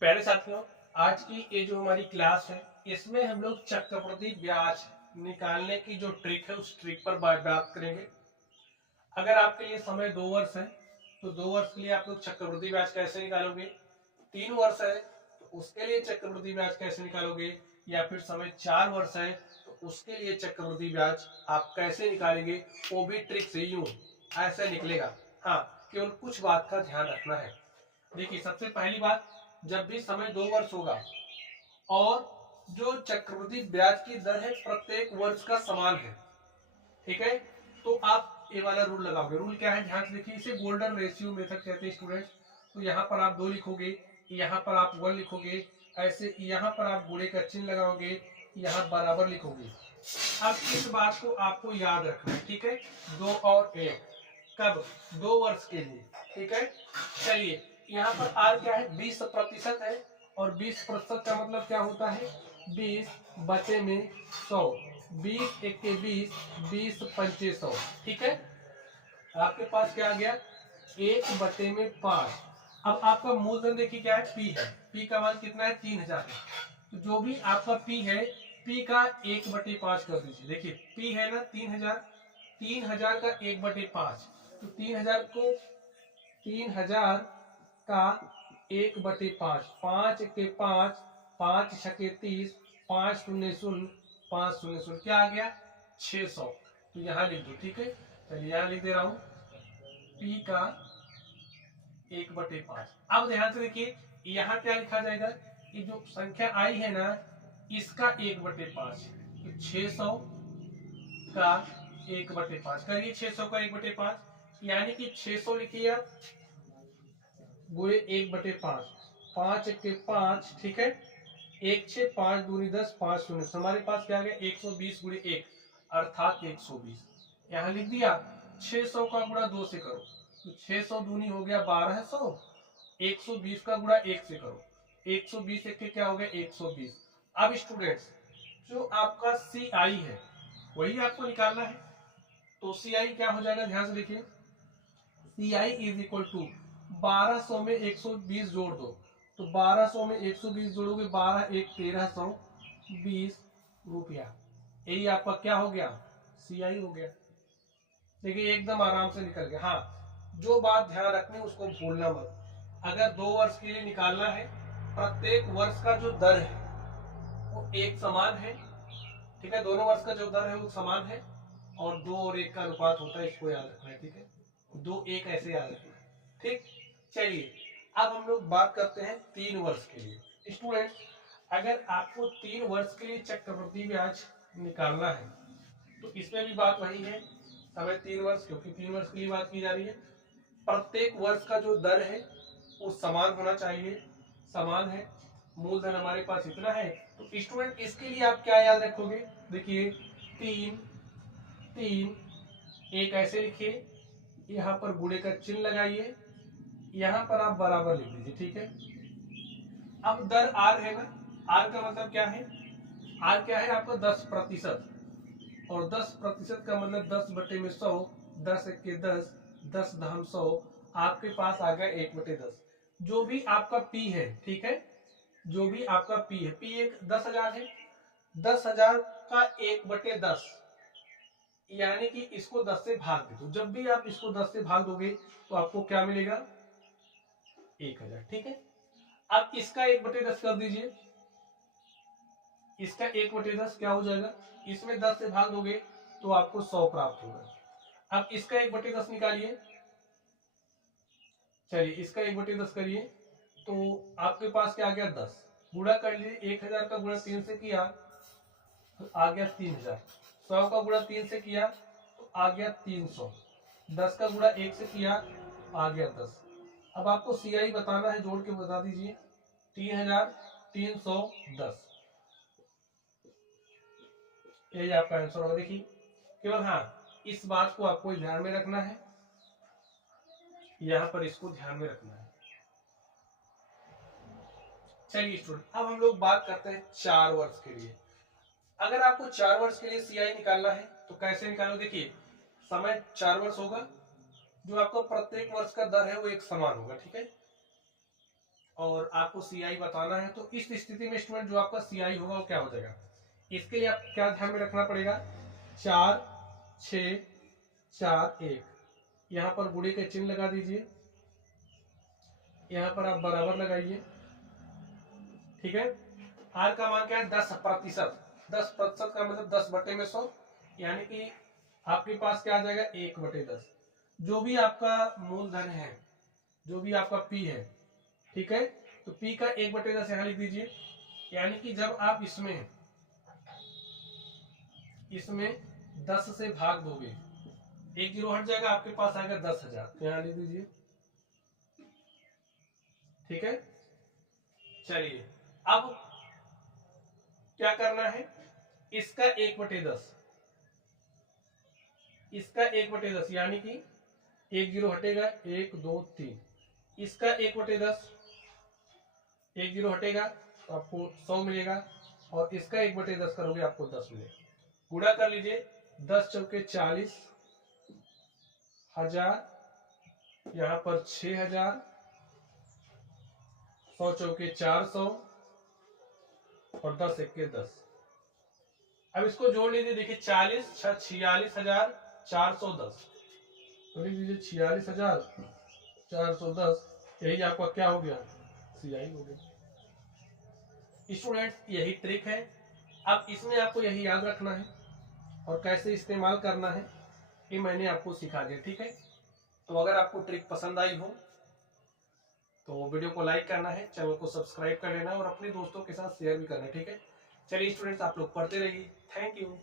प्यारे साथियों, आज की ये जो हमारी क्लास है इसमें हम लोग चक्रवृद्धि ब्याज निकालने की जो ट्रिक है उस ट्रिक पर बात करेंगे। अगर आपके लिए समय 2 वर्ष है तो 2 वर्ष के लिए आप लोग चक्रवृद्धि ब्याज कैसे निकालोगे। 3 वर्ष है तो उसके लिए चक्रवृद्धि ब्याज कैसे निकालोगे, या फिर समय 4 वर्ष है तो उसके लिए चक्रवृद्धि ब्याज आप कैसे निकालेंगे, वो भी ट्रिक से यूं ऐसे निकलेगा। हाँ, केवल कुछ बात का ध्यान रखना है। देखिए, सबसे पहली बात, जब भी समय 2 वर्ष होगा और जो चक्रवृद्धि ब्याज की दर है प्रत्येक वर्ष का समान है, ठीक है, तो आप ये वाला रूल लगाओगे। रूल क्या है, ध्यान से देखिए, इसे गोल्डन रेशियो मेथड कहते हैं स्टूडेंट्स। तो यहाँ पर आप 2 लिखोगे, यहाँ पर आप 1 लिखोगे, ऐसे यहाँ पर आप गुणे का चिन्ह लगाओगे, यहाँ बराबर लिखोगे। अब इस बात को आपको याद रखना है, ठीक है। 2 और 1 कब, 2 वर्ष के लिए, ठीक है। चलिए, यहाँ पर आर क्या है, 20% है, और 20% का मतलब क्या होता है, 20 बचे में 100, 20 एक के 20, 20 पंचे 100, ठीक है। आपके पास क्या आ गया, 1/5। अब आपका मूलधन देखिए क्या है, पी है, पी का मान कितना है, 3000 है। तो जो भी आपका पी है, पी का 1/5 कर दीजिए। देखिए पी है ना 3000, 3000 का 1/5, तो 3000 को 3000 का 1/5, 5 के 5, 5 छके 30, 5 शून्य शून्य, 5 शून्य शून्य, क्या आ गया 600। तो यहाँ लिख दो, ठीक है। चलिए यहाँ लिख दे रहा हूं, पी का 1/5। अब ध्यान से देखिए, यहाँ क्या लिखा जाएगा, ये जो संख्या आई है ना इसका 1/5, तो 600 का 1/5 करिए, 600 का 1/5 यानी कि 600 लिखिए आप, गुणे 1/5, 5 के 5, ठीक है, 1 6 5 दूनी 10, 5 शून्य, हमारे पास क्या आ गया 120 गुणे 1 अर्थात 120। यहाँ लिख दिया। 600 का गुणा 2 से करो तो 600 दूनी हो गया 1200, 120 का गुणा 1 से करो, 120 एक के क्या हो गया 120। अब स्टूडेंट्स, जो आपका सी आई है वही आपको निकालना है। तो सी आई क्या हो जाएगा, ध्यान से देखिए, सी आई इज इक्वल टू 1200 में 120 जोड़ दो, तो 1200 में 120 जोड़ोगे, 12 एक 1320 रुपया। यही आपका क्या हो गया, सी आई हो गया। देखिए एकदम आराम से निकल गया। हाँ, जो बात ध्यान रखनी उसको भूलना मत। अगर 2 वर्ष के लिए निकालना है, प्रत्येक वर्ष का जो दर है वो एक समान है, ठीक है, दोनों वर्ष का जो दर है वो समान है, और 2 और 1 का अनुपात होता है, इसको याद रखना है, ठीक है, 2 1 ऐसे याद रखना है, ठीक। चलिए, अब हम लोग बात करते हैं 3 वर्ष के लिए। स्टूडेंट्स, अगर आपको 3 वर्ष के लिए चक्रवृद्धि ब्याज निकालना है तो इसमें भी बात वही है, समय 3 वर्ष, क्योंकि 3 वर्ष के लिए बात की जा रही है। प्रत्येक वर्ष का जो दर है वो समान होना चाहिए, समान है। मूलधन हमारे पास इतना है, तो स्टूडेंट इसके लिए आप क्या याद रखोगे, देखिए 3 3 एक ऐसे लिखिए, यहाँ पर गुणे का चिन्ह लगाइए, यहाँ पर आप बराबर लिख दीजिए, ठीक है। अब दर आर है ना, आर का मतलब क्या है, आर क्या है आपका 10%, और 10% का मतलब 10/100, 10 एक के 10, 10 दहम 100, आपके पास आ गया 1/10। जो भी आपका पी है, ठीक है, जो भी आपका पी है, पी एक 10,000 है, 10,000 का 1/10 यानी कि इसको 10 से भाग दे दो। जब भी आप इसको 10 से भाग दोगे तो आपको क्या मिलेगा 1000, ठीक है। अब इसका 1/10 कर दीजिए, इसका 1/10 क्या हो जाएगा, इसमें 10 से भाग दोगे तो आपको 100 प्राप्त होगा। अब इसका 1/10 निकालिए, चलिए इसका 1/10 करिए, तो आपके पास क्या आ गया 10, गुणा कर लीजिए, 1000 का गुणा 3 से किया तो आ गया 3000, 100 का गुणा 3 से किया तो आ गया 300, 10 का गुणा 1 से किया आ गया 10। अब आपको सी आई बताना है, जोड़ के बता दीजिए, 3310, यही आपका आंसर होगा। देखिए केवल हाँ, इस बात को आपको ध्यान में रखना है, यहां पर इसको ध्यान में रखना है। चलिए स्टूडेंट, अब हम लोग बात करते हैं 4 वर्ष के लिए। अगर आपको 4 वर्ष के लिए सीआई निकालना है तो कैसे निकालो, देखिए समय 4 वर्ष होगा, जो आपका प्रत्येक वर्ष का दर है वो एक समान होगा, ठीक है, और आपको CI बताना है, तो इस स्थिति में स्टूडेंट जो आपका CI होगा वो क्या हो जाएगा, इसके लिए आप क्या ध्यान में रखना पड़ेगा, 4 6 4 1, यहाँ पर गुणे के चिन्ह लगा दीजिए, यहाँ पर आप बराबर लगाइए, ठीक है। आर का मान क्या है, 10%। 10% का मतलब 10/100, यानी कि आपके पास क्या आ जाएगा, 1/10। जो भी आपका मूलधन है, जो भी आपका P है, ठीक है, तो P का 1/10 यहाँ लिख दीजिए, यानी कि जब आप इसमें 10 से भाग दोगे, 1 जीरो हट जाएगा, आपके पास आएगा 10,000, यहाँ लिख दीजिए, ठीक है। चलिए अब क्या करना है, इसका 1/10, इसका 1/10 यानी कि 1 जीरो हटेगा, 1 2 3, इसका 1/10, 1 जीरो हटेगा तो आपको 100 मिलेगा, और इसका 1/10 करोगे आपको 10 मिलेगा। गुणा कर लीजिए, 10 चौके 40, 1000, यहाँ पर 6000, 100 चौके 400, और 10 एक्के 10। अब इसको जोड़ लीजिए, देखिए 40 46,410, तो लिख लीजिए 46,410, यही आपका क्या हो गया, CI हो गया। स्टूडेंट्स यही ट्रिक है, अब इसमें आपको यही याद रखना है और कैसे इस्तेमाल करना है ये मैंने आपको सिखा दिया, ठीक है। तो अगर आपको ट्रिक पसंद आई हो तो वीडियो को लाइक करना है, चैनल को सब्सक्राइब कर लेना और अपने दोस्तों के साथ शेयर भी करना है, ठीक है। चलिए स्टूडेंट्स, आप लोग पढ़ते रहिए, थैंक यू।